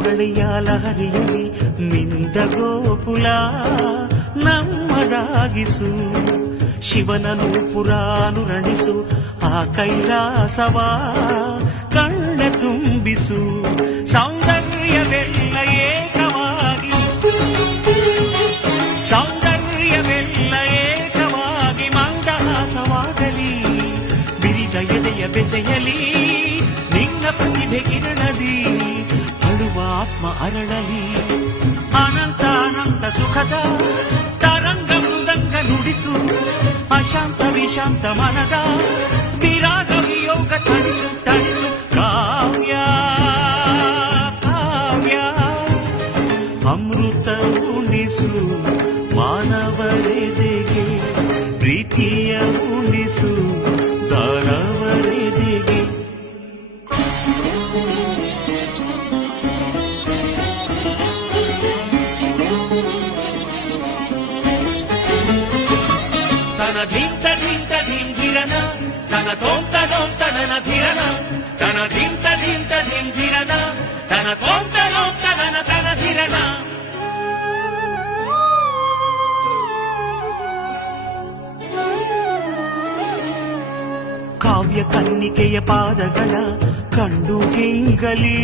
ಮುರಳಿಯ ಲಹರಿಯಲ್ಲಿ ಮಿಂದ ಗೋಕುಲ ನಮ್ಮದಾಗಿಸು. ಶಿವನನು ಪುರಾನುರಣಿಸು ಆ ಕೈಲಾಸವ ಕಣ್ಣ ತುಂಬಿಸು. ಸೌಂದರ್ಯವೆಲ್ಲ ಏಕವಾಗಿ, ಸೌಂದರ್ಯವೆಲ್ಲ ಏಕವಾಗಿ ಮಂದಹಾಸವಾಗಲಿ. ಬಿರಿದ ಎದೆಯ ಬೆಸೆಯಲಿ ನಿನ್ನ ಪ್ರತಿಭೆ ಕಿರಣದಿ. ಅಳುವ ಆತ್ಮ ಅರಳಲಿ ಅನಂತ ಅನಂತ ಸುಖದ ತರಂಗ ಮೃದಂಗ ನುಡಿಸು. ಅಶಾಂತ ವಿಶಾಂತ ಮನದ ವಿರಾಗ ವಿಯೋಗ ತಣಿಸು ತಣಿಸು. ಕಾವ್ಯ ಕಾವ್ಯ ಅಮೃತ ಉಣಿಸು ಮಾನವರೆದೆಗೆ. ಪ್ರೀತಿಯ ಉಣಿಸು ದಾನವರೆದೆಗೆ. ತನ ಧಿಂತ ಧಿಂತ ಧಿಂಗಿರನ ತನ ತೋಂತ ನೋಂತ ನನ ಧಿರನ. ತನ ಧಿಂತ ಧಿಂತ ಧಿಂಗಿರನ ತನ ತೋಂತ ನೋಂತ ನನ ತನ ಧಿರನ. ಕಾವ್ಯ ಕನ್ನಿಕೆಯ ಪಾದಗಳ ಕಂಡು ಗಿಂಗಲಿ